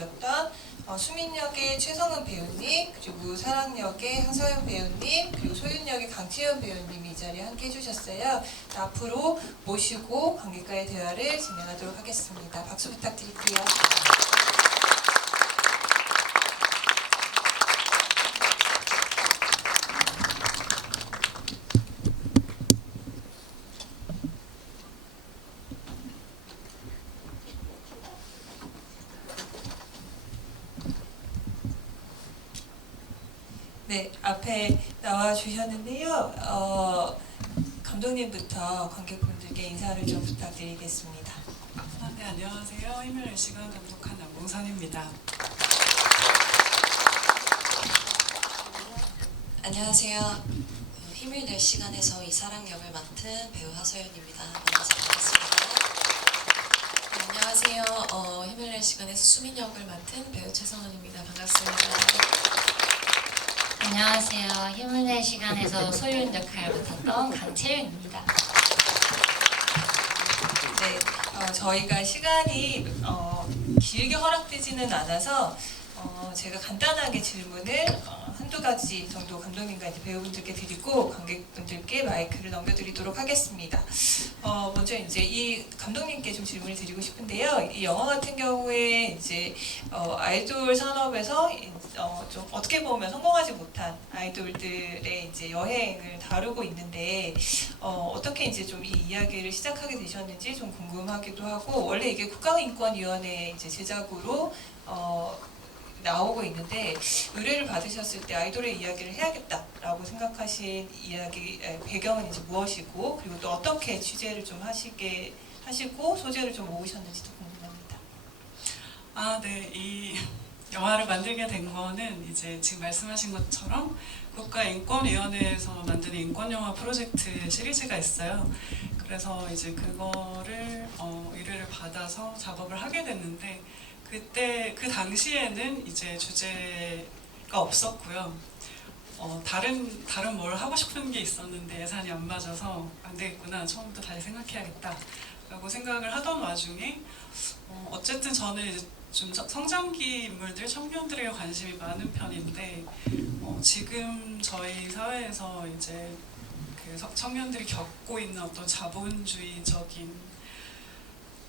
주셨던 수민 역의 최성은 배우님, 그리고 사랑 역의 하서연 배우님, 그리고 소윤 역의 강채연 배우님이 이 자리에 함께 해주셨어요. 앞으로 모시고 관객과의 대화를 진행하도록 하겠습니다. 박수 부탁드릴게요. 네, 앞에 나와 주셨는데요. 감독님부터 관객분들께 인사를 좀 부탁드리겠습니다. 네, 안녕하세요. 힘을 낼 시간 감독한 남봉선입니다. 안녕하세요. 힘을 낼 시간에서 이사랑 역을 맡은 배우 하서연입니다. 만나서 반갑습니다. 안녕하세요. 힘을 낼 시간에서 수민 역을 맡은 배우 최성은입니다. 반갑습니다. 안녕하세요. 힘을 낼 시간에서 소윤 역할을 맡았던 강채윤입니다. 네, 저희가 시간이 길게 허락되지는 않아서 제가 간단하게 질문을 한두 가지 정도 감독님과 이제 배우분들께 드리고 관객분들께 마이크를 넘겨드리도록 하겠습니다. 먼저 이제 이 감독님께 좀 질문을 드리고 싶은데요. 이 영화 같은 경우에 이제 아이돌 산업에서 좀 어떻게 보면 성공하지 못한 아이돌들의 이제 여행을 다루고 있는데 어떻게 이제 좀 이 이야기를 시작하게 되셨는지 좀 궁금하기도 하고, 원래 이게 국가인권위원회 이제 제작으로 나오고 있는데 의뢰를 받으셨을 때 아이돌의 이야기를 해야겠다라고 생각하신 이야기 배경은 이제 무엇이고, 그리고 또 어떻게 취재를 좀 하시고 소재를 좀 모으셨는지도 궁금합니다. 네, 이 영화를 만들게 된 거는 이제 지금 말씀하신 것처럼 국가인권위원회에서 만드는 인권영화 프로젝트 시리즈가 있어요. 그래서 이제 그거를 의뢰를 받아서 작업을 하게 됐는데, 그때 그 당시에는 이제 주제가 없었고요. 다른 뭘 하고 싶은 게 있었는데 예산이 안 맞아서 안 되겠구나, 처음부터 다시 생각해야겠다 라고 생각을 하던 와중에 어쨌든 저는 이제 좀 성장기 인물들, 청년들에게 관심이 많은 편인데 지금 저희 사회에서 이제 그 청년들이 겪고 있는 어떤 자본주의적인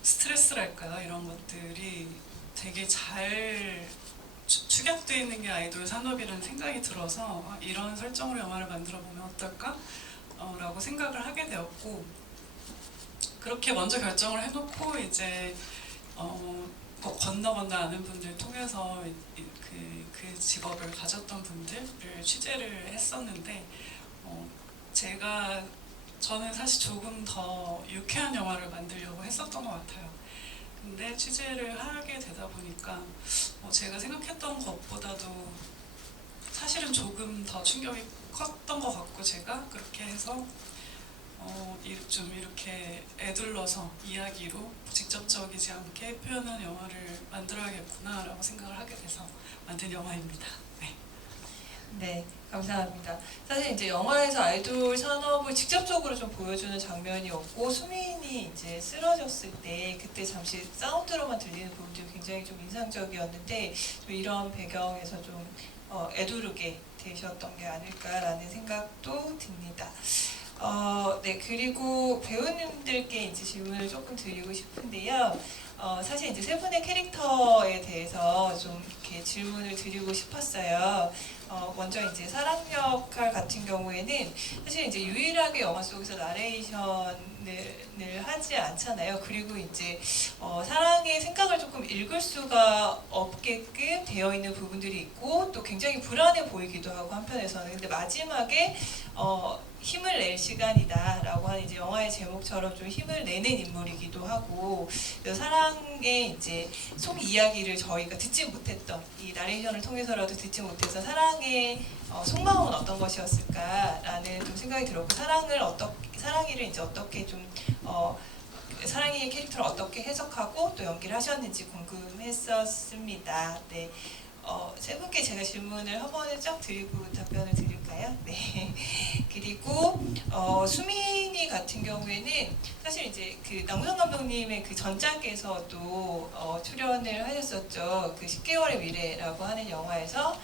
스트레스랄까요? 이런 것들이 되게 잘 축약되어 있는 게 아이돌 산업이라는 생각이 들어서 이런 설정으로 영화를 만들어 보면 어떨까? 라고 생각을 하게 되었고, 그렇게 먼저 결정을 해놓고 이제 건너 아는 분들 통해서 그 직업을 가졌던 분들을 취재를 했었는데 저는 사실 조금 더 유쾌한 영화를 만들려고 했었던 것 같아요. 근데 취재를 하게 되다 보니까 제가 생각했던 것보다도 사실은 조금 더 충격이 컸던 것 같고, 제가 그렇게 해서 좀 이렇게 애둘러서 이야기로 직접적이지 않게 표현한 영화를 만들어야겠구나 라고 생각을 하게 돼서 만든 영화입니다. 네, 감사합니다. 사실 이제 영화에서 아이돌 산업을 직접적으로 좀 보여주는 장면이 없고, 수민이 이제 쓰러졌을 때 그때 잠시 사운드로만 들리는 부분들이 굉장히 좀 인상적이었는데, 좀 이런 배경에서 좀 애두르게 되셨던 게 아닐까라는 생각도 듭니다. 네, 그리고 배우님들께 이제 질문을 조금 드리고 싶은데요. 사실 이제 세 분의 캐릭터에 대해서 좀 이렇게 질문을 드리고 싶었어요. 먼저 이제 사랑 역할 같은 경우에는 사실 이제 유일하게 영화 속에서 나레이션을 하지 않잖아요. 그리고 이제 사랑의 생각을 조금 읽을 수가 없게끔 되어 있는 부분들이 있고, 또 굉장히 불안해 보이기도 하고 한편에서는. 근데 마지막에 힘을 낼 시간이다 라고 하는 이제 영화의 제목처럼 좀 힘을 내는 인물이기도 하고, 사랑의 이제 속 이야기를 저희가 듣지 못했던, 이 나레이션을 통해서라도 듣지 못해서 사랑의 속마음은 어떤 것이었을까라는 좀 생각이 들었고, 사랑이를 이제 어떻게 좀 사랑이의 캐릭터를 어떻게 해석하고 또 연기를 하셨는지 궁금했었습니다. 네. 세 분께 제가 질문을 한 번에 쫙 드리고 답변을 드릴까요? 네. 그리고 수민이 같은 경우에는 사실 이제 그 남우성 감독님의 그 전작에서도 출연을 하셨었죠. 그 10개월의 미래라고 하는 영화에서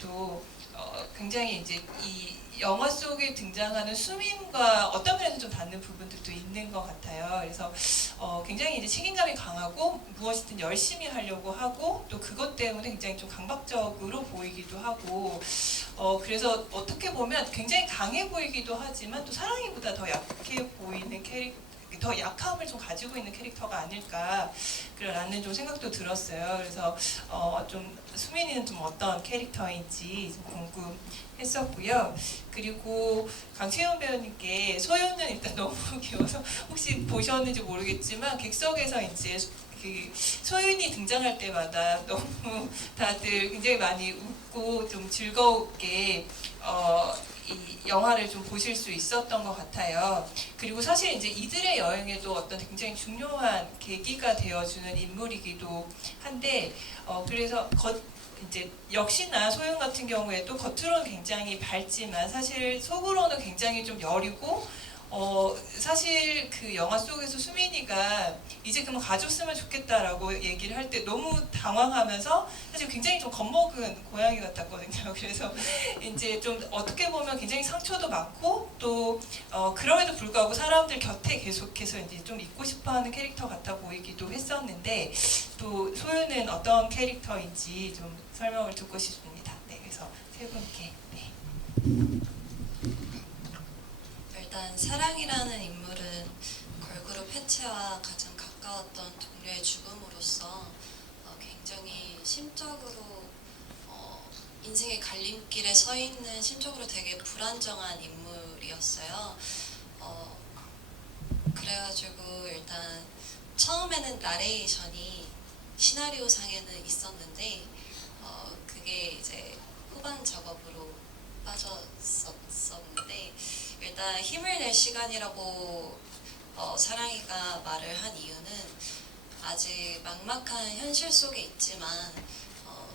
또 굉장히 이제 이 영화 속에 등장하는 수민과 어떤 면에서 좀 닿는 부분들도 있는 것 같아요. 그래서 굉장히 이제 책임감이 강하고 무엇이든 열심히 하려고 하고 또 그것 때문에 굉장히 좀 강박적으로 보이기도 하고 그래서 어떻게 보면 굉장히 강해 보이기도 하지만 또 사랑이보다 더 약해 보이는 더 약함을 좀 가지고 있는 캐릭터가 아닐까라는 좀 생각도 들었어요. 그래서 좀 수민이는 좀 어떤 캐릭터인지 좀 궁금했었고요. 그리고 강채연 배우님께 소유는 일단 너무 귀여워서 혹시 보셨는지 모르겠지만 객석에서 이제 그 소윤이 등장할 때마다 너무 다들 굉장히 많이 웃고 좀 즐겁게 이 영화를 좀 보실 수 있었던 것 같아요. 그리고 사실 이제 이들의 여행에도 어떤 굉장히 중요한 계기가 되어주는 인물이기도 한데 그래서 이제 역시나 소윤 같은 경우에도 겉으로는 굉장히 밝지만 사실 속으로는 굉장히 좀 여리고 사실 그 영화 속에서 수민이가 이제 그만 가줬으면 좋겠다라고 얘기를 할 때 너무 당황하면서 사실 굉장히 좀 겁먹은 고양이 같았거든요. 그래서 이제 좀 어떻게 보면 굉장히 상처도 많고 또 그럼에도 불구하고 사람들 곁에 계속해서 이제 좀 있고 싶어하는 캐릭터 같아 보이기도 했었는데 또 소유는 어떤 캐릭터인지 좀 설명을 듣고 싶습니다. 네, 그래서 세 분께. 네. 일단 사랑이라는 인물은 걸그룹 해체와 가장 가까웠던 동료의 죽음으로써 굉장히 심적으로 인생의 갈림길에 서 있는 심적으로 되게 불안정한 인물이었어요. 그래가지고 일단 처음에는 나레이션이 시나리오상에는 있었는데 그게 이제 후반 작업으로 빠졌었는데 일단 힘을 낼 시간이라고 사랑이가 말을 한 이유는 아직 막막한 현실 속에 있지만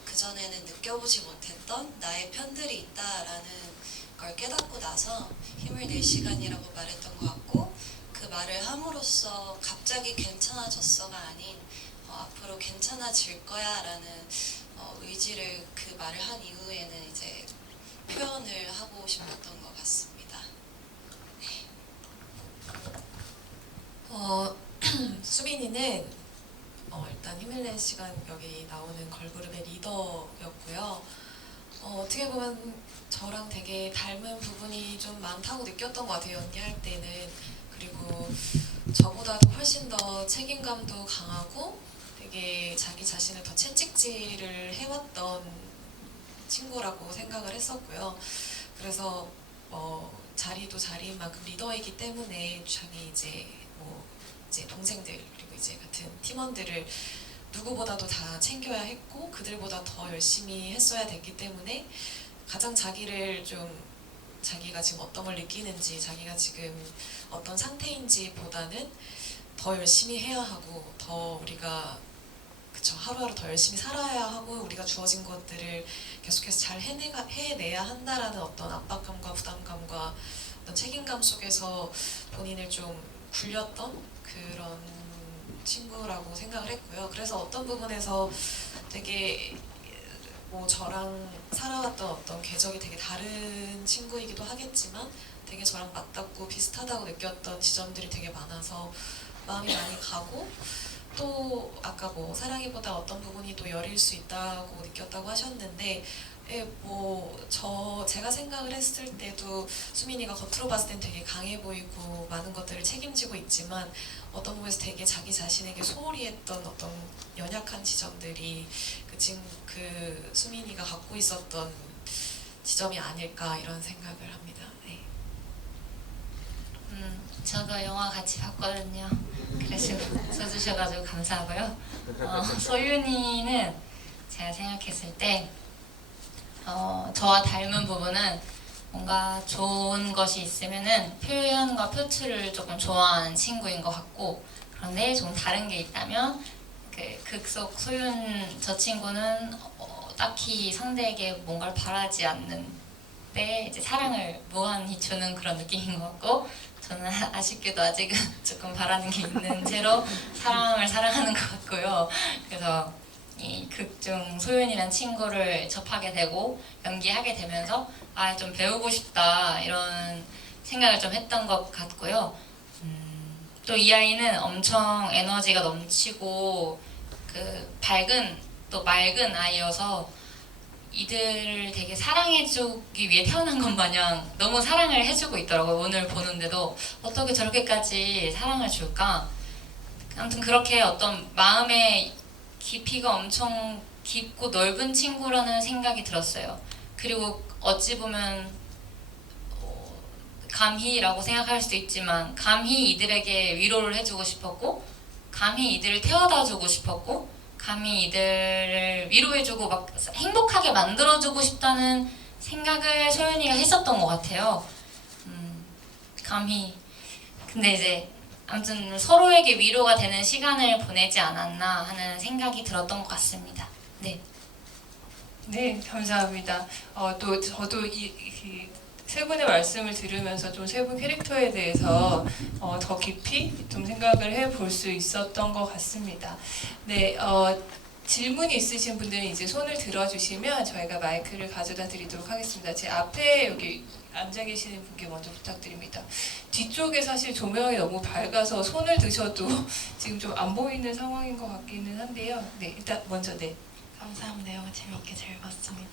그전에는 느껴보지 못했던 나의 편들이 있다라는 걸 깨닫고 나서 힘을 낼 시간이라고 말했던 것 같고 그 말을 함으로써 갑자기 괜찮아졌어가 아닌 앞으로 괜찮아질 거야 라는 의지를 그 말을 한 이후에는 이제 표현을 하고 싶었던 것 같습니다. 수민이는 일단 힘을 낸 시간 여기 나오는 걸그룹의 리더였고요. 어떻게 보면 저랑 되게 닮은 부분이 좀 많다고 느꼈던 것 같아요. 연기할 때는. 그리고 저보다도 훨씬 더 책임감도 강하고 되게 자기 자신을 더 채찍질을 해왔던 친구라고 생각을 했었고요. 그래서 자리도 자리인 만큼 리더이기 때문에 자기 이제 동생들 그리고 이제 같은 팀원들을 누구보다도 다 챙겨야 했고 그들보다 더 열심히 했어야 됐기 때문에 가장 자기를 좀 자기가 지금 어떤 걸 느끼는지 자기가 지금 어떤 상태인지 보다는 더 열심히 해야 하고 더 우리가 하루하루 더 열심히 살아야 하고 우리가 주어진 것들을 계속해서 잘 해내야 한다라는 어떤 압박감과 부담감과 어떤 책임감 속에서 본인을 좀 굴렸던 그런 친구라고 생각을 했고요. 그래서 어떤 부분에서 되게 저랑 살아왔던 어떤 궤적이 되게 다른 친구이기도 하겠지만 되게 저랑 맞닿고 비슷하다고 느꼈던 지점들이 되게 많아서 마음이 많이 가고 또 아까 사랑이보다 어떤 부분이 또 여릴 수 있다고 느꼈다고 하셨는데 제가 생각을 했을 때도 수민이가 겉으로 봤을 땐 되게 강해 보이고 많은 것들을 책임지고 있지만 어떤 부분에서 되게 자기 자신에게 소홀히 했던 어떤 연약한 지점들이 그 수민이가 갖고 있었던 지점이 아닐까 이런 생각을 합니다. 네. 저도 영화 같이 봤거든요. 그래서 써주셔가지고 감사하고요. 소윤이는 제가 생각했을 때 저와 닮은 부분은 뭔가 좋은 것이 있으면은 표현과 표출을 조금 좋아하는 친구인 것 같고 그런데 좀 다른 게 있다면 그 극속 소윤 저 친구는 딱히 상대에게 뭔가를 바라지 않는 때 이제 사랑을 무한히 주는 그런 느낌인 것 같고, 저는 아쉽게도 아직은 조금 바라는 게 있는 채로 사람을 사랑하는 것 같고요. 그래서 이 극 중 소윤이란 친구를 접하게 되고 연기하게 되면서 아, 좀 배우고 싶다 이런 생각을 좀 했던 것 같고요. 또 이 아이는 엄청 에너지가 넘치고 그 밝은 또 맑은 아이여서 이들을 되게 사랑해주기 위해 태어난 것 마냥 너무 사랑을 해주고 있더라고요. 오늘 보는데도 어떻게 저렇게까지 사랑을 줄까? 아무튼 그렇게 어떤 마음의 깊이가 엄청 깊고 넓은 친구라는 생각이 들었어요. 그리고 어찌 보면 감히라고 생각할 수도 있지만 감히 이들에게 위로를 해주고 싶었고, 감히 이들을 태워다주고 싶었고, 감히 이들을 위로해주고 막 행복하게 만들어주고 싶다는 생각을 소연이가 했었던 것 같아요. 감히. 근데 이제 아무튼 서로에게 위로가 되는 시간을 보내지 않았나 하는 생각이 들었던 것 같습니다. 네. 네, 감사합니다. 또 저도 세 분의 말씀을 들으면서 좀 세 분 캐릭터에 대해서 더 깊이 좀 생각을 해볼 수 있었던 것 같습니다. 네, 질문이 있으신 분들은 이제 손을 들어주시면 저희가 마이크를 가져다 드리도록 하겠습니다. 제 앞에 여기 앉아 계시는 분께 먼저 부탁드립니다. 뒤쪽에 사실 조명이 너무 밝아서 손을 드셔도 지금 좀 안 보이는 상황인 것 같기는 한데요. 네, 일단 먼저 네. 감사합니다. 영화 재밌게 잘 봤습니다.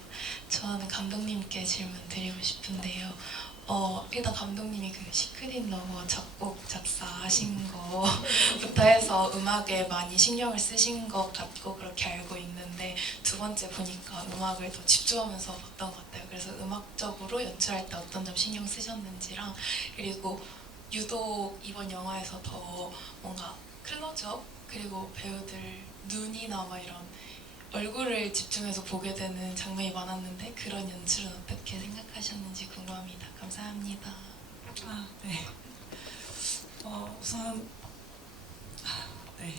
저는 감독님께 질문 드리고 싶은데요. 일단 감독님이 그 시크릿 러버 작곡 작사하신 거부터 해서 음악에 많이 신경을 쓰신 것 같고 그렇게 알고 있는데, 두 번째 보니까 음악을 더 집중하면서 봤던 것 같아요. 그래서 음악적으로 연출할 때 어떤 점 신경 쓰셨는지랑, 그리고 유독 이번 영화에서 더 뭔가 클로즈업, 그리고 배우들 눈이나 막 이런 얼굴을 집중해서 보게 되는 장면이 많았는데 그런 연출은 어떻게 생각하셨는지 궁금합니다. 감사합니다. 아, 네. 우선 네.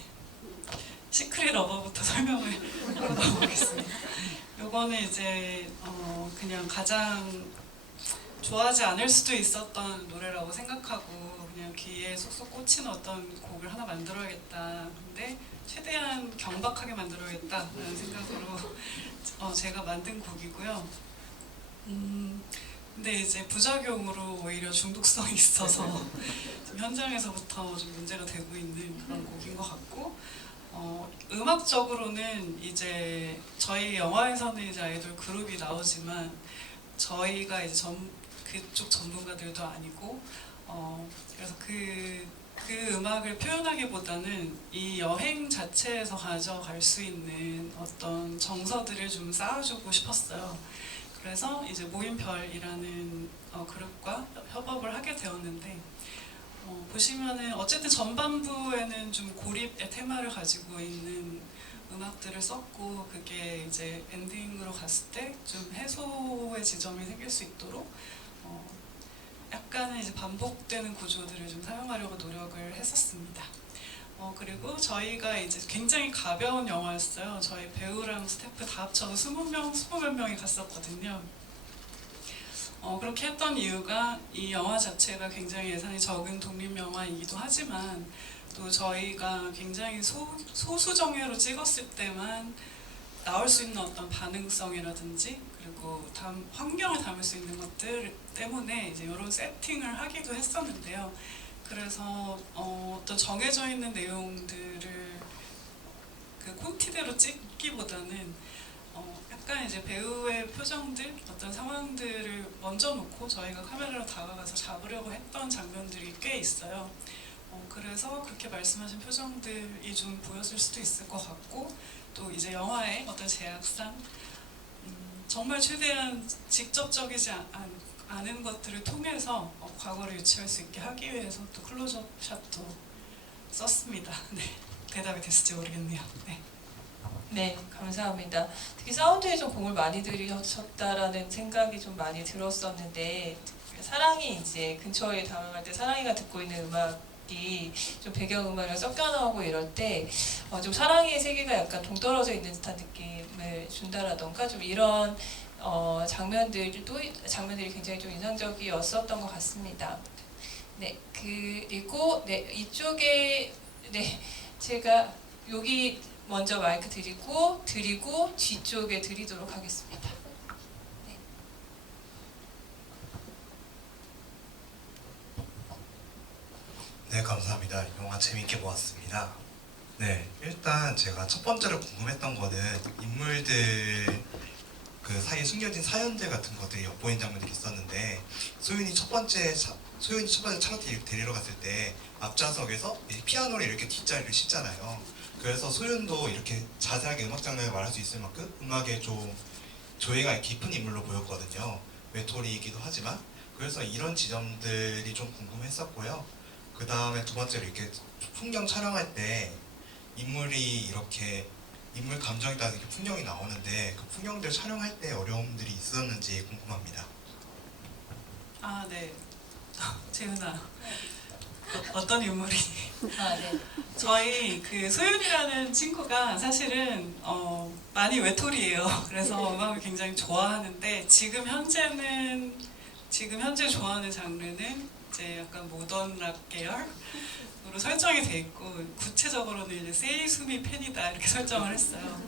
시크릿 러버부터 설명을 해보겠습니다. 요거는 이제 그냥 가장 좋아하지 않을 수도 있었던 노래라고 생각하고 그냥 귀에 쏙쏙 꽂히는 어떤 곡을 하나 만들어야겠다. 근데 최대한 경박하게 만들어야겠다라는 생각으로 제가 만든 곡이고요. 근데 이제 부작용으로 오히려 중독성이 있어서 좀 현장에서부터 좀 문제가 되고 있는 그런 곡인 것 같고, 음악적으로는 이제 저희 영화에서는 이제 아이돌 그룹이 나오지만 저희가 이제 그쪽 전문가들도 아니고, 그래서 그 음악을 표현하기보다는 이 여행 자체에서 가져갈 수 있는 어떤 정서들을 좀 쌓아주고 싶었어요. 그래서 이제 모임별이라는 그룹과 협업을 하게 되었는데, 보시면은 어쨌든 전반부에는 좀 고립의 테마를 가지고 있는 음악들을 썼고, 그게 이제 엔딩으로 갔을 때 좀 해소의 지점이 생길 수 있도록 약간은 이제 반복되는 구조들을 좀 사용하려고 노력을 했었습니다. 그리고 저희가 이제 굉장히 가벼운 영화였어요. 저희 배우랑 스태프 다 합쳐서 20몇 명이 갔었거든요. 그렇게 했던 이유가 이 영화 자체가 굉장히 예산이 적은 독립영화이기도 하지만, 또 저희가 굉장히 소수정예로 찍었을 때만 나올 수 있는 어떤 반응성이라든지, 그리고 환경을 담을 수 있는 것들 때문에 이제 이런 세팅을 하기도 했었는데요. 그래서 어떤 정해져 있는 내용들을 그 콘티대로 찍기보다는 약간 이제 배우의 표정들, 어떤 상황들을 먼저 놓고 저희가 카메라로 다가가서 잡으려고 했던 장면들이 꽤 있어요. 그래서 그렇게 말씀하신 표정들이 좀 보였을 수도 있을 것 같고, 또 이제 영화의 어떤 제약상 정말 최대한 직접적이지 않은 것들을 통해서 과거를 유치할 수 있게 하기 위해서 또 클로즈업 샷도 썼습니다. 네, 대답이 됐을지 모르겠네요. 네. 네, 감사합니다. 특히 사운드에 좀 공을 많이 들이셨다라는 생각이 좀 많이 들었었는데, 사랑이 이제 근처에 다가갈 때 사랑이가 듣고 있는 음악이 좀 배경음악이랑 섞여 나오고 이럴 때 좀 사랑의 세계가 약간 동떨어져 있는 듯한 느낌을 느낌을 준다라던가 좀 이런 장면들이 굉장히 좀 인상적이었었던 것 같습니다. 네, 그리고 네, 이쪽에 네, 제가 여기 먼저 마이크 드리고 뒤쪽에 드리도록 하겠습니다. 네. 네, 감사합니다. 영화 재밌게 보았습니다. 네, 일단 제가 첫 번째로 궁금했던 거는 인물들 그 사이에 숨겨진 사연들 같은 것들이 엿보이는 장면들이 있었는데 소윤이 첫 번째 차로 데리러 갔을 때 앞좌석에서 이 피아노를 이렇게 뒷자리를 싣잖아요. 그래서 소윤도 이렇게 자세하게 음악 장면을 말할 수 있을 만큼 음악에 좀 조예가 깊은 인물로 보였거든요. 외톨이이기도 하지만 그래서 이런 지점들이 좀 궁금했었고요. 그 다음에 두 번째로 이렇게 풍경 촬영할 때 인물이 이렇게 인물 감정에 따라서 이렇게 풍경이 나오는데 그 풍경들 촬영할 때 어려움들이 있었는지 궁금합니다. 아, 네. 재은아, 어떤 인물이니? 아, 네. 저희 그 소윤이라는 친구가 사실은 많이 외톨이에요. 그래서 음악을 굉장히 좋아하는데 지금 현재 좋아하는 장르는 이제 약간 모던 락 계열으로 설정이 돼 있고 구체적으로는 이제 세이수미 팬이다 이렇게 설정을 했어요.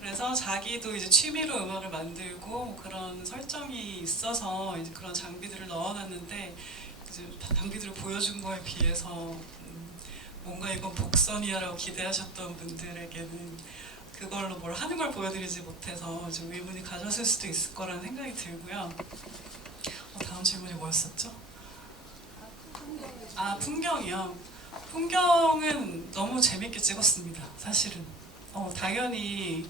그래서 자기도 이제 취미로 음악을 만들고 그런 설정이 있어서 이제 그런 장비들을 넣어놨는데 이제 장비들을 보여준 거에 비해서 뭔가 이건 복선이야라고 기대하셨던 분들에게는 그걸로 뭘 하는 걸 보여드리지 못해서 좀 의문이 가졌을 수도 있을 거라는 생각이 들고요. 다음 질문이 뭐였었죠? 아, 풍경이요. 풍경은 너무 재밌게 찍었습니다. 사실은 당연히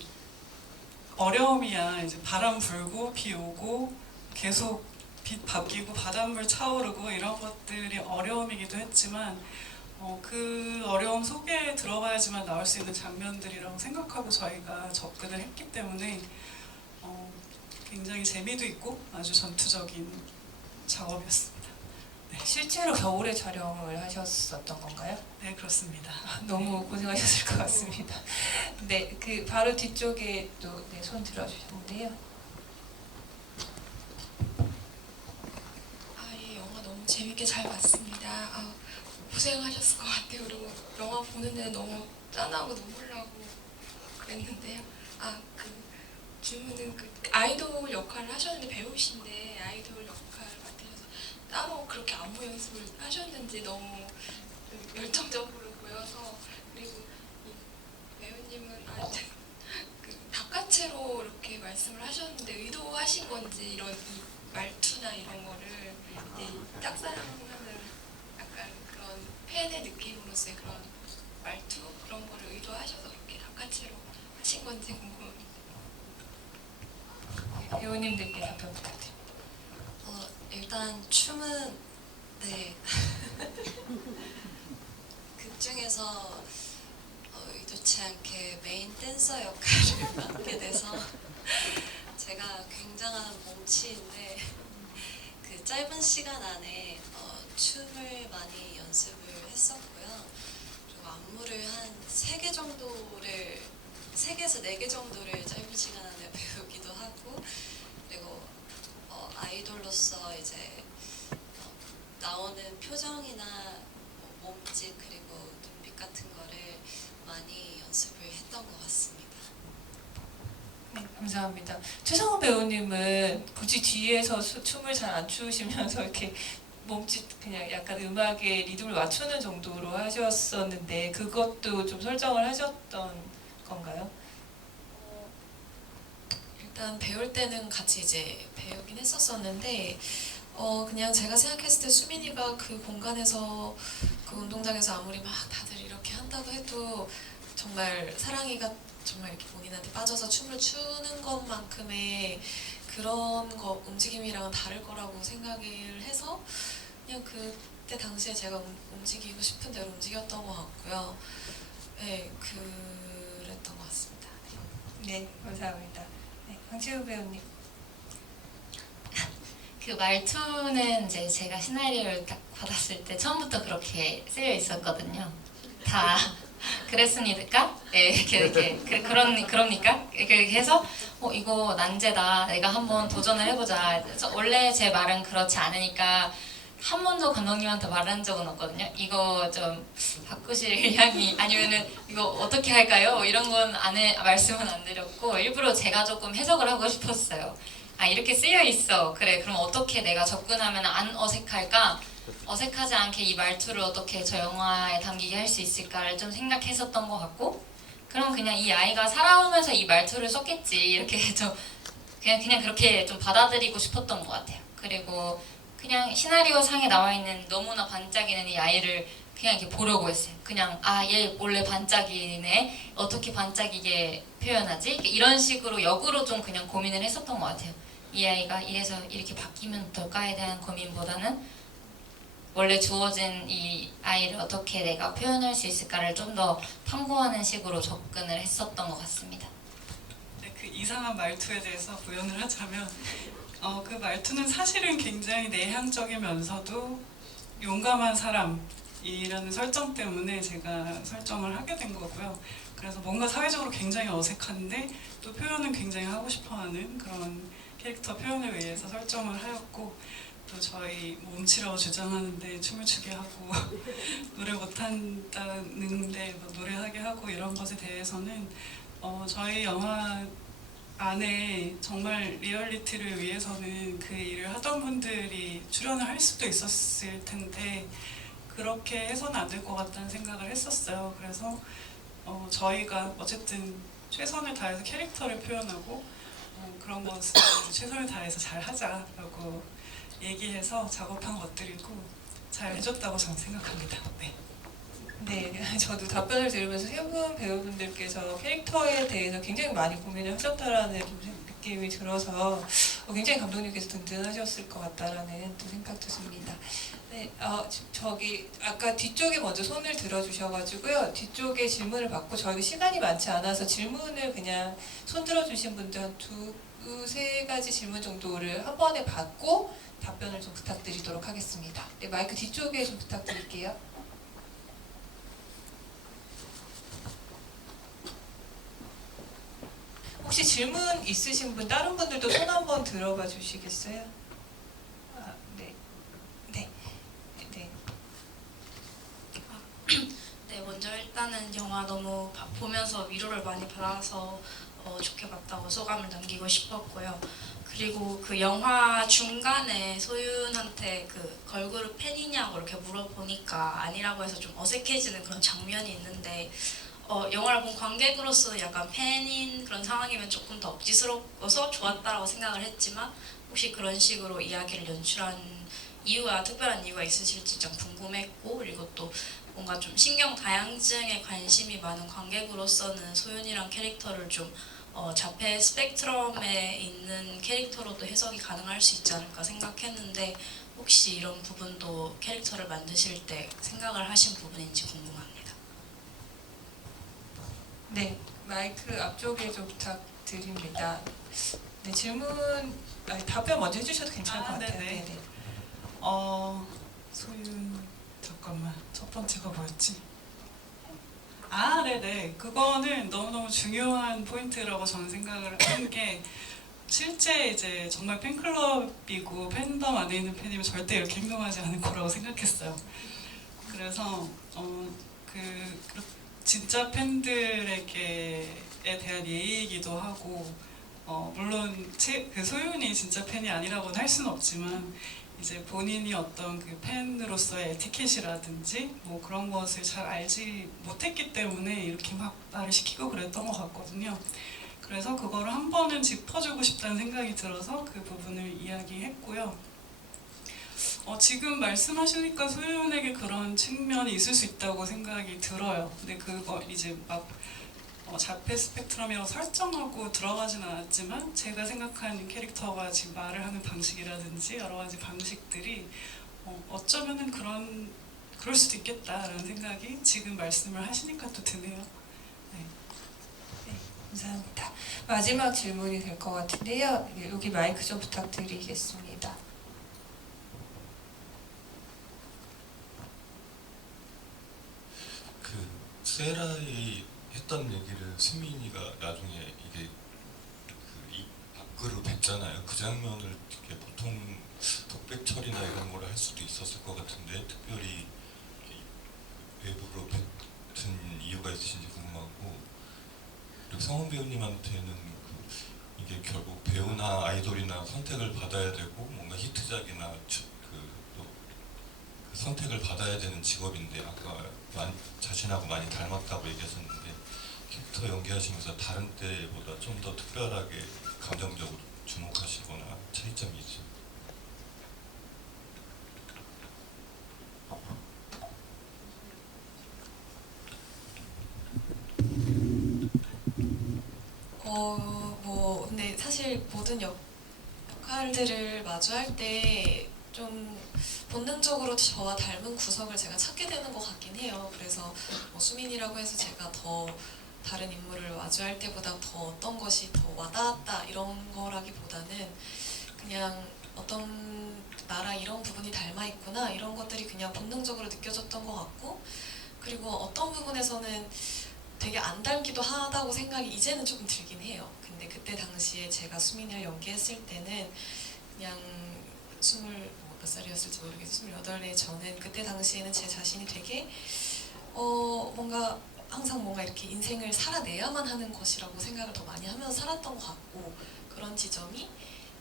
어려움이야. 이제 바람 불고 비 오고 계속 빛 바뀌고 바닷물 차오르고 이런 것들이 어려움이기도 했지만 그 어려움 속에 들어가야지만 나올 수 있는 장면들이라고 생각하고 저희가 접근을 했기 때문에 굉장히 재미도 있고 아주 전투적인 작업이었습니다. 네. 실제로 겨울에 촬영을 하셨었던 건가요? 네, 그렇습니다. 너무 고생하셨을 것 같습니다. 네, 그 바로 뒤쪽에 또 네, 손 들어주셨는데요. 이 영화 너무 재밌게 잘 봤습니다. 고생하셨을 것 같아요. 그리고 영화 보는 데 너무 짠하고 눈물 나고 그랬는데요. 그 질문은 그 아이돌 역할을 하셨는데 배우신데 아이돌 역할을 맡으셔서 따로 그렇게 안무 연습을 하셨는지 너무 열정적으로 보여서 그리고 이 배우님은 그 바깥으로 이렇게 말씀을 하셨는데 의도하신 건지 이런 이 말투나 이런 거를 짝사랑하는 약간 그런 팬의 느낌으로서의 그런 말투 그런 거를 의도하셔서 그렇게 바깥으로 하신 건지 궁금합니다. 배우님들께 답변 부탁드립니다. 일단 춤은 네 극 중에서 의도치 않게 메인 댄서 역할을 맡게 돼서 제가 굉장한 몸치인데 그 짧은 시간 안에 춤을 많이 연습을 했었고요. 그리고 안무를 한 3개에서 4개 정도를 짧은 시간 안에 배우기도 하고 그리고 아이돌로서 이제 나오는 표정이나 몸짓 그리고 눈빛 같은 거를 많이 연습을 했던 것 같습니다. 네, 감사합니다. 최성훈 배우님은 굳이 뒤에서 춤을 잘 안 추시면서 이렇게 몸짓 그냥 약간 음악에 리듬을 맞추는 정도로 하셨었는데 그것도 좀 설정을 하셨던 건가요? 일단 배울 때는 같이 이제 배우긴 했었었는데 그냥 제가 생각했을 때 수민이가 그 공간에서 그 운동장에서 아무리 막 다들 이렇게 한다고 해도 정말 사랑이가 정말 이렇게 본인한테 빠져서 춤을 추는 것만큼의 그런 거 움직임이랑은 다를 거라고 생각을 해서 그냥 그때 당시에 제가 움직이고 싶은 대로 움직였던 것 같고요. 네, 그랬던 것 같습니다. 네, 감사합니다. 네, 황채우 배우님. 그 말투는 이제 제가 시나리오를 딱 받았을 때 처음부터 그렇게 쓰여 있었거든요. 다 그랬으니까 네, 그러니까 이렇게 해서 이거 난제다. 내가 한번 도전을 해보자. 그래서 원래 제 말은 그렇지 않으니까 한 번도 감독님한테 말한 적은 없거든요. 이거 좀 바꾸실 의향이 아니면은 이거 어떻게 할까요? 이런 건 말씀은 안 드렸고 일부러 제가 조금 해석을 하고 싶었어요. 아 이렇게 쓰여 있어. 그래 그럼 어떻게 내가 접근하면 안 어색할까? 어색하지 않게 이 말투를 어떻게 저 영화에 담기게 할 수 있을까를 좀 생각했었던 것 같고 그럼 그냥 이 아이가 살아오면서 이 말투를 썼겠지 이렇게 좀 그냥 그렇게 좀 받아들이고 싶었던 것 같아요. 그리고 그냥 시나리오 상에 나와 있는 너무나 반짝이는 이 아이를 그냥 이렇게 보려고 했어요. 그냥 얘 원래 반짝이네. 어떻게 반짝이게 표현하지? 이런 식으로 역으로 좀 그냥 고민을 했었던 것 같아요. 이 아이가 이래서 이렇게 바뀌면 어떨까에 대한 고민보다는 원래 주어진 이 아이를 어떻게 내가 표현할 수 있을까를 좀 더 탐구하는 식으로 접근을 했었던 것 같습니다. 네, 그 이상한 말투에 대해서 부연을 하자면 그 말투는 사실은 굉장히 내향적이면서도 용감한 사람이라는 설정 때문에 제가 설정을 하게 된 거고요. 그래서 뭔가 사회적으로 굉장히 어색한데 또 표현은 굉장히 하고 싶어하는 그런 캐릭터 표현을 위해서 설정을 하였고 또 저희 몸치라고 주장하는데 춤을 추게 하고 노래 못한다는데 노래하게 하고 이런 것에 대해서는 저희 영화 안에 정말 리얼리티를 위해서는 그 일을 하던 분들이 출연을 할 수도 있었을 텐데 그렇게 해서는 안 될 것 같다는 생각을 했었어요. 그래서 저희가 어쨌든 최선을 다해서 캐릭터를 표현하고 그런 것을 최선을 다해서 잘 하자라고 얘기해서 작업한 것들이고 잘 해줬다고 저는 생각합니다. 네. 네, 저도 답변을 들으면서 세 분 배우분들께서 캐릭터에 대해서 굉장히 많이 고민을 하셨다라는 느낌이 들어서 굉장히 감독님께서 든든하셨을 것 같다라는 또 생각도 듭니다. 네, 저기 아까 뒤쪽에 먼저 손을 들어주셔가지고요. 뒤쪽에 질문을 받고 저희가 시간이 많지 않아서 질문을 그냥 손 들어주신 분들 한 두세 가지 질문 정도를 한 번에 받고 답변을 좀 부탁드리도록 하겠습니다. 네, 마이크 뒤쪽에 좀 부탁드릴게요. 혹시 질문 있으신 분, 다른 분들도 손 한번 들어봐 주시겠어요? 네. 네. 네. 네, 먼저 일단은 영화 너무 보면서 위로를 많이 받아서 좋게 봤다고 소감을 남기고 싶었고요. 그리고 그 영화 중간에 소윤한테 그 걸그룹 팬이냐고 이렇게 물어보니까 아니라고 해서 좀 어색해지는 그런 장면이 있는데 영화를 본 관객으로서 약간 팬인 그런 상황이면 조금 더 억지스러워서 좋았다라고 생각을 했지만 혹시 그런 식으로 이야기를 연출한 이유가 특별한 이유가 있으실지 좀 궁금했고 그리고 또 뭔가 좀 신경 다양증에 관심이 많은 관객으로서는 소윤이란 캐릭터를 좀 자폐 스펙트럼에 있는 캐릭터로도 해석이 가능할 수 있지 않을까 생각했는데 혹시 이런 부분도 캐릭터를 만드실 때 생각을 하신 부분인지 궁금합니다. 네, 마이크 앞쪽에 좀 부탁드립니다. 네, 질문 답변 먼저 해주셔도 괜찮을 것 같아요. 네네. 네네. 소윤 잠깐만 첫 번째가 뭐였지? 네네. 그거는 너무너무 중요한 포인트라고 저는 생각을 하는 게 실제 이제 정말 팬클럽이고 팬덤 안에 있는 팬이면 절대 이렇게 행동하지 않을 거라고 생각했어요. 그래서 진짜 팬들에게 대한 예의이기도 하고 물론 그 소윤이 진짜 팬이 아니라고는 할 수는 없지만 이제 본인이 어떤 그 팬으로서의 에티켓이라든지 뭐 그런 것을 잘 알지 못했기 때문에 이렇게 막 말을 시키고 그랬던 것 같거든요. 그래서 그거를 한 번은 짚어주고 싶다는 생각이 들어서 그 부분을 이야기했고요. 지금 말씀하시니까 소윤에게 그런 측면이 있을 수 있다고 생각이 들어요. 근데 그거 이제 막 자폐 스펙트럼이라고 설정하고 들어가진 않았지만 제가 생각하는 캐릭터가 지금 말을 하는 방식이라든지 여러 가지 방식들이 어쩌면은 그럴 수도 있겠다라는 생각이 지금 말씀을 하시니까 또 드네요. 네. 네, 감사합니다. 마지막 질문이 될 것 같은데요. 네, 여기 마이크 좀 부탁드리겠습니다. 그 수에라의 했던 얘기를 수민이가 나중에 이게 이 밖으로 뱉잖아요. 그 장면을 이렇게 보통 독백처리나 이런 걸 할 수도 있었을 것 같은데 특별히 외부로 뱉은 이유가 있으신지 궁금하고, 그리고 성훈 배우님한테는 이게 결국 배우나 아이돌이나 선택을 받아야 되고 뭔가 히트작이나 또 그 선택을 받아야 되는 직업인데 아까 자신하고 많이 닮았다고 얘기하셨는데 캐릭터 연기하시면서 다른 때보다 좀 더 특별하게 감정적으로 주목하시거나 차이점이 있어요? 근데 사실 모든 역할들을 마주할 때 좀 본능적으로 저와 닮은 구석을 제가 찾게 되는 것 같긴 해요. 그래서 뭐 수민이라고 해서 제가 더 다른 인물을 마주할 때보다 더 어떤 것이 더 와닿았다 이런 거라기보다는 그냥 어떤 나랑 이런 부분이 닮아 있구나 이런 것들이 그냥 본능적으로 느껴졌던 것 같고, 그리고 어떤 부분에서는 되게 안 닮기도 하다고 생각이 이제는 조금 들긴 해요. 근데 그때 당시에 제가 수민이를 연기했을 때는 그냥 몇 살이었을지 모르겠어요. 28에 저는 그때 당시에는 제 자신이 되게 뭔가 항상 뭔가 이렇게 인생을 살아내야만 하는 것이라고 생각을 더 많이 하면서 살았던 것 같고, 그런 지점이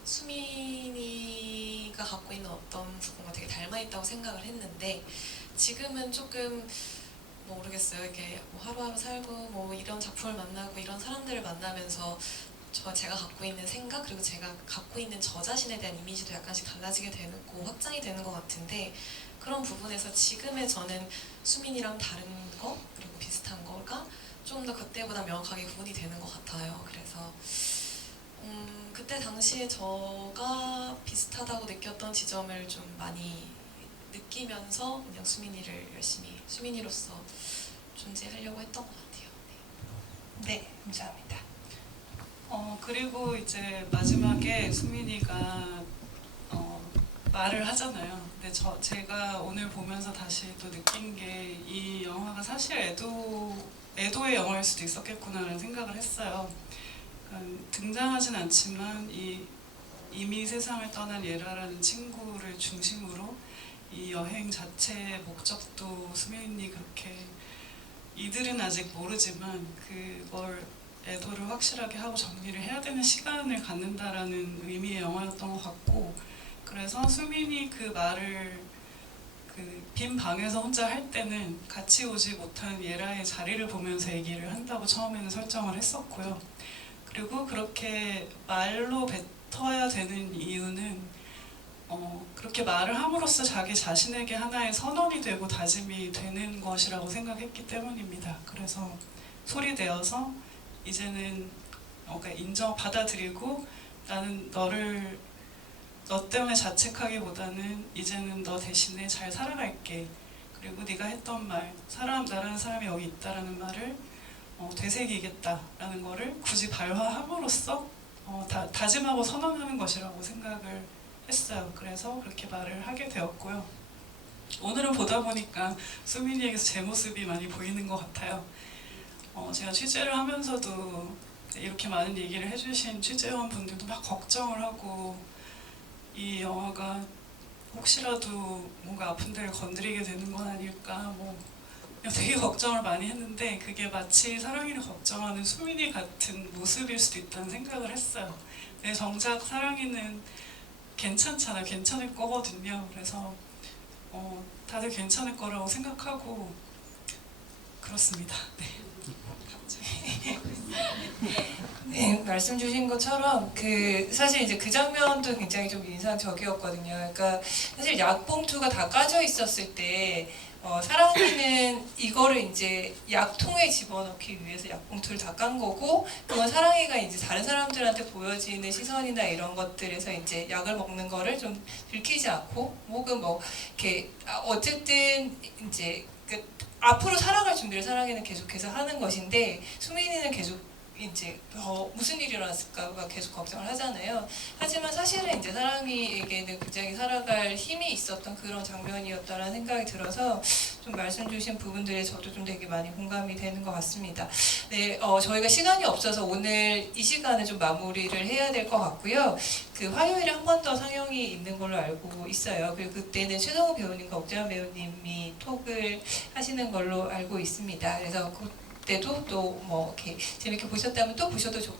수민이가 갖고 있는 어떤 부분과 되게 닮아 있다고 생각을 했는데, 지금은 조금 모르겠어요. 이게 뭐 하루하루 살고 뭐 이런 작품을 만나고 이런 사람들을 만나면서 제가 갖고 있는 생각, 그리고 제가 갖고 있는 저 자신에 대한 이미지도 약간씩 달라지게 되고 확장이 되는 것 같은데, 그런 부분에서 지금의 저는 수민이랑 다른 거 그리고 비슷한 거가 좀 더 그때보다 명확하게 구분이 되는 것 같아요. 그래서 그때 당시에 저가 비슷하다고 느꼈던 지점을 좀 많이 느끼면서 그냥 수민이를 열심히 수민이로서 존재하려고 했던 것 같아요. 네, 감사합니다. 그리고 이제 마지막에 수민이가 말을 하잖아요. 근데 제가 오늘 보면서 다시 또 느낀 게 이 영화가 사실 애도의 영화일 수도 있었겠구나라는 생각을 했어요. 그러니까 등장하진 않지만 이미 세상을 떠난 예라라는 친구를 중심으로 이 여행 자체의 목적도 수민이 그렇게 이들은 아직 모르지만 그걸 애도를 확실하게 하고 정리를 해야 되는 시간을 갖는다라는 의미의 영화였던 것 같고, 그래서 수민이 그 말을 그 빈 방에서 혼자 할 때는 같이 오지 못한 예라의 자리를 보면서 얘기를 한다고 처음에는 설정을 했었고요. 그리고 그렇게 말로 뱉어야 되는 이유는 그렇게 말을 함으로써 자기 자신에게 하나의 선언이 되고 다짐이 되는 것이라고 생각했기 때문입니다. 그래서 소리내어서 이제는 받아들이고 나는 너 때문에 자책하기보다는 이제는 너 대신에 잘 살아갈게. 그리고 네가 했던 말, 나라는 사람이 여기 있다라는 말을 되새기겠다라는 거를 굳이 발화함으로써 다짐하고 선언하는 것이라고 생각을 했어요. 그래서 그렇게 말을 하게 되었고요. 오늘은 보다 보니까 수민이에게서 제 모습이 많이 보이는 것 같아요. 제가 취재를 하면서도 이렇게 많은 얘기를 해주신 취재원분들도 막 걱정을 하고 이 영화가 혹시라도 뭔가 아픈 데를 건드리게 되는 건 아닐까 되게 걱정을 많이 했는데 그게 마치 사랑이를 걱정하는 수민이 같은 모습일 수도 있다는 생각을 했어요. 근데 정작 사랑이는 괜찮잖아요. 괜찮을 거거든요. 그래서 다들 괜찮을 거라고 생각하고 그렇습니다. 네. 네, 말씀 주신 것처럼 사실 이제 그 장면도 굉장히 좀 인상적이었거든요. 그러니까 사실 약봉투가 다 까져 있었을 때 사랑이는 이거를 이제 약통에 집어넣기 위해서 약봉투를 다 깐 거고, 그건 사랑이가 이제 다른 사람들한테 보여지는 시선이나 이런 것들에서 이제 약을 먹는 거를 좀 들키지 않고, 혹은 이렇게 어쨌든 이제 앞으로 살아갈 준비를 사랑이는 계속해서 하는 것인데, 수민이는 계속 이제 무슨 일이 일어났을까가 계속 걱정을 하잖아요. 하지만 사실은 이제 사랑이에게는 굉장히 살아갈 힘이 있었던 그런 장면이었다라는 생각이 들어서 좀 말씀 주신 부분들에 저도 좀 되게 많이 공감이 되는 것 같습니다. 네, 저희가 시간이 없어서 오늘 이 시간을 좀 마무리를 해야 될 것 같고요. 그 화요일에 한 번 더 상영이 있는 걸로 알고 있어요. 그리고 그때는 최성우 배우님과 옥재환 배우님이 톡을 하시는 걸로 알고 있습니다. 그래서 그때도 또 뭐 이렇게 재밌게 보셨다면 또 보셔도 좋고